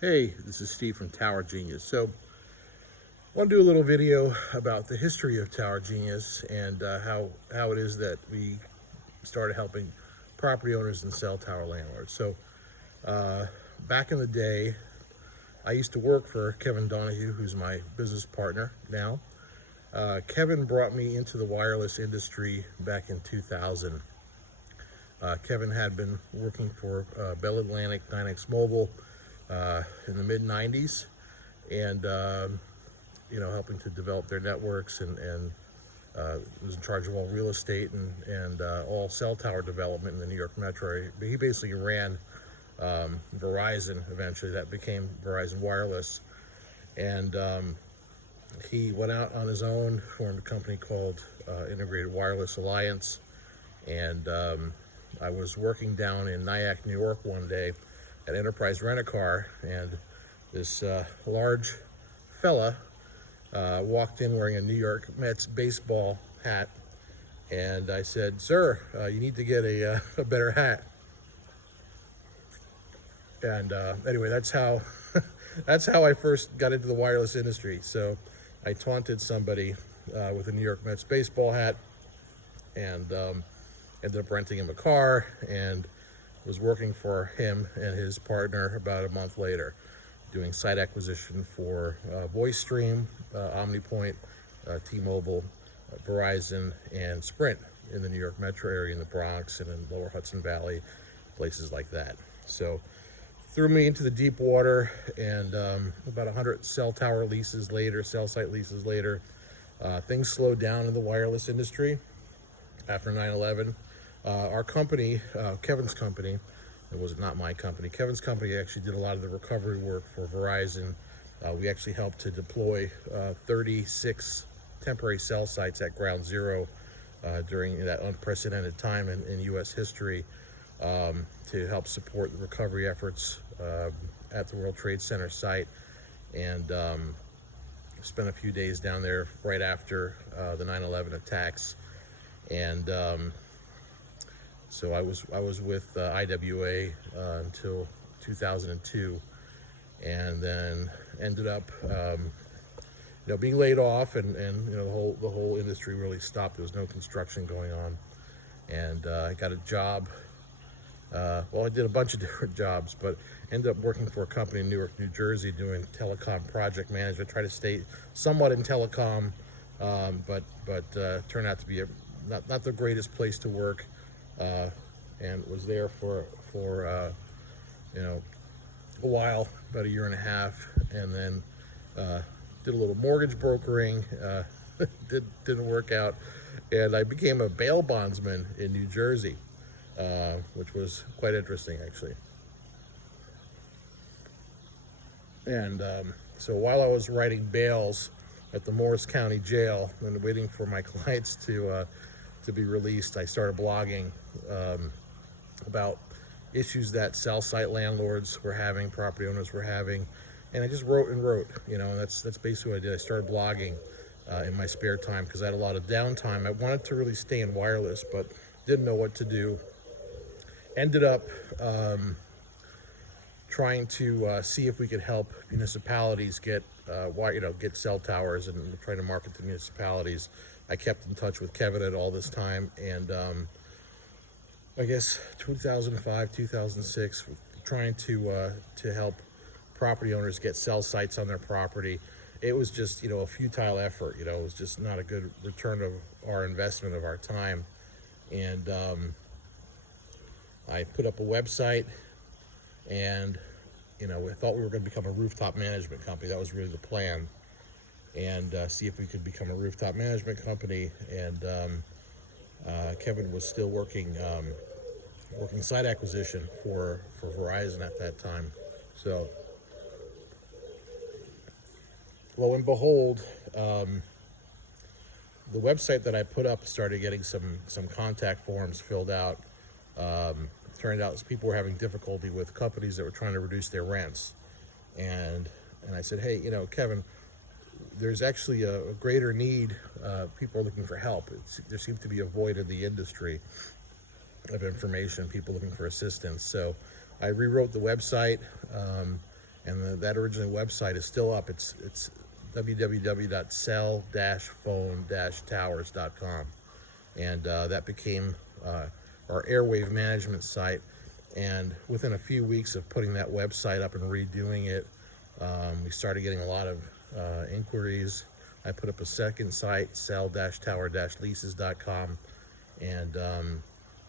Hey, this is Steve from Tower Genius. So, I want to do a little video about the history of Tower Genius and how it is that we started helping property owners and cell tower landlords. So, back in the day, I used to work for Kevin Donahue, who's my business partner now. Kevin brought me into the wireless industry back in 2000. Kevin had been working for Bell Atlantic, Dynex Mobile in the mid 90s, and helping to develop their networks and was in charge of all real estate and all cell tower development in the New York metro area. He basically ran Verizon eventually. That became Verizon Wireless, and he went out on his own, formed a company called Integrated Wireless Alliance, and I was working down in Nyack, New York one day at Enterprise Rent-A-Car, and this large fella walked in wearing a New York Mets baseball hat, and I said, "Sir, you need to get a better hat." And anyway, that's how that's how I first got into the wireless industry. So I taunted somebody with a New York Mets baseball hat, and ended up renting him a car, and was working for him and his partner about a month later, doing site acquisition for VoiceStream, OmniPoint, T-Mobile, Verizon, and Sprint in the New York metro area, in the Bronx and in Lower Hudson Valley, places like that. So threw me into the deep water, and about 100 cell tower leases later, cell site leases later, things slowed down in the wireless industry after 9/11. Our company, Kevin's company, it was not my company. Kevin's company actually did a lot of the recovery work for Verizon. We actually helped to deploy 36 temporary cell sites at ground zero during that unprecedented time in U.S. history, to help support the recovery efforts at the World Trade Center site. And spent a few days down there right after the 9/11 attacks. And so I was with IWA until 2002, and then ended up being laid off, and the whole industry really stopped. There was no construction going on, and I got a job. Well, I did a bunch of different jobs, but ended up working for a company in Newark, New Jersey, doing telecom project management. Try to stay somewhat in telecom, but turned out to be not the greatest place to work, and was there for a while, about a year and a half, and then did a little mortgage brokering. Didn't work out, and I became a bail bondsman in New Jersey, which was quite interesting, actually. And so while I was writing bails at the Morris County Jail and waiting for my clients to be released, I started blogging about issues that cell site landlords were having, property owners were having, and I just wrote, and that's basically what I did. I started blogging in my spare time because I had a lot of downtime. I wanted to really stay in wireless, but didn't know what to do. Ended up trying to see if we could help municipalities get cell towers, and trying to market to municipalities. I kept in touch with Kevin at all this time, and I guess 2005, 2006, trying to help property owners get cell sites on their property. It was just a futile effort. It was just not a good return of our investment of our time, and I put up a website, and we thought we were going to become a rooftop management company. That was really the plan, and see if we could become a rooftop management company. And Kevin was still working site acquisition for Verizon at that time. So lo and behold, the website that I put up started getting some contact forms filled out. Turned out people were having difficulty with companies that were trying to reduce their rents, and I said, hey, Kevin, there's actually a greater need. People are looking for help. There seems to be a void in the industry of information, people looking for assistance. So I rewrote the website, and that original website is still up. It's www.cell-phone-towers.com, and that became our airwave management site. And within a few weeks of putting that website up and redoing it, we started getting a lot of inquiries. I put up a second site, cell-tower-leases.com, and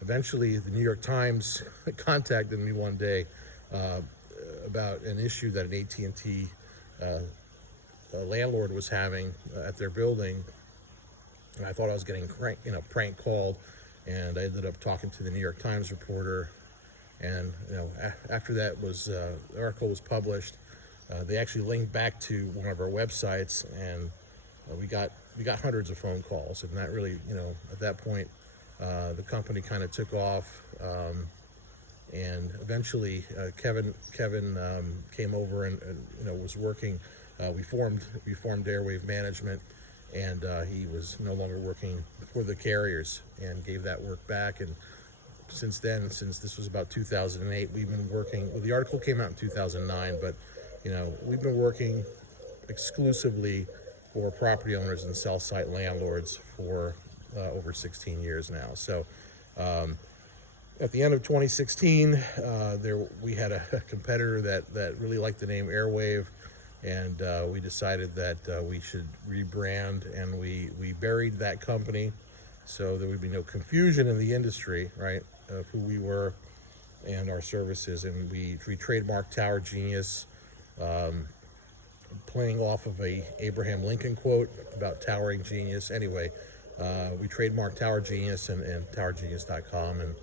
eventually the New York Times contacted me one day about an issue that an AT&T landlord was having at their building, and I thought I was getting prank called, and I ended up talking to the New York Times reporter. And after that the article was published, they actually linked back to one of our websites, and we got hundreds of phone calls. And that really, at that point, the company kind of took off, and eventually Kevin came over and was working. We formed Airwave Management, and he was no longer working for the carriers and gave that work back. And since then, since this was about 2008, we've been working. Well, the article came out in 2009, but we've been working exclusively for property owners and cell site landlords for over 16 years now. So at the end of 2016, we had a competitor that really liked the name Airwave, and we decided that we should rebrand, and we buried that company so there would be no confusion in the industry, right, of who we were and our services. And we trademarked Tower Genius, playing off of a Abraham Lincoln quote about towering genius. Anyway, we trademarked Tower Genius and towergenius.com, and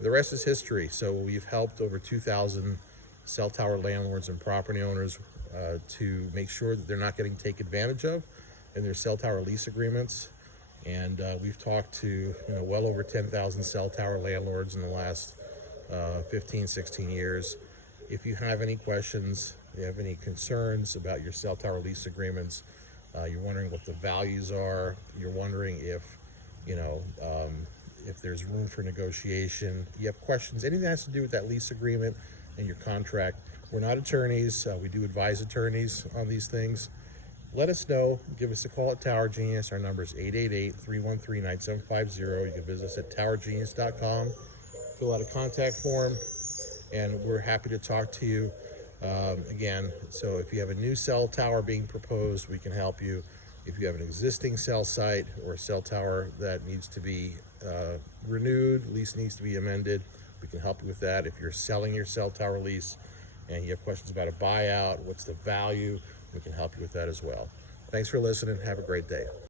the rest is history. So we've helped over 2,000 cell tower landlords and property owners to make sure that they're not getting taken advantage of in their cell tower lease agreements. And we've talked to well over 10,000 cell tower landlords in the last 15, 16 years. If you have any questions, if you have any concerns about your cell tower lease agreements, you're wondering what the values are, you're wondering if there's room for negotiation, you have questions, anything that has to do with that lease agreement and your contract. We're not attorneys. We do advise attorneys on these things. Let us know. Give us a call at Tower Genius. Our number is 888-313-9750. You can visit us at towergenius.com. Fill out a contact form, and we're happy to talk to you. Again, so if you have a new cell tower being proposed, we can help you. If you have an existing cell site or a cell tower that needs to be renewed, lease needs to be amended, we can help you with that. If you're selling your cell tower lease and you have questions about a buyout, what's the value, we can help you with that as well. Thanks for listening. Have a great day.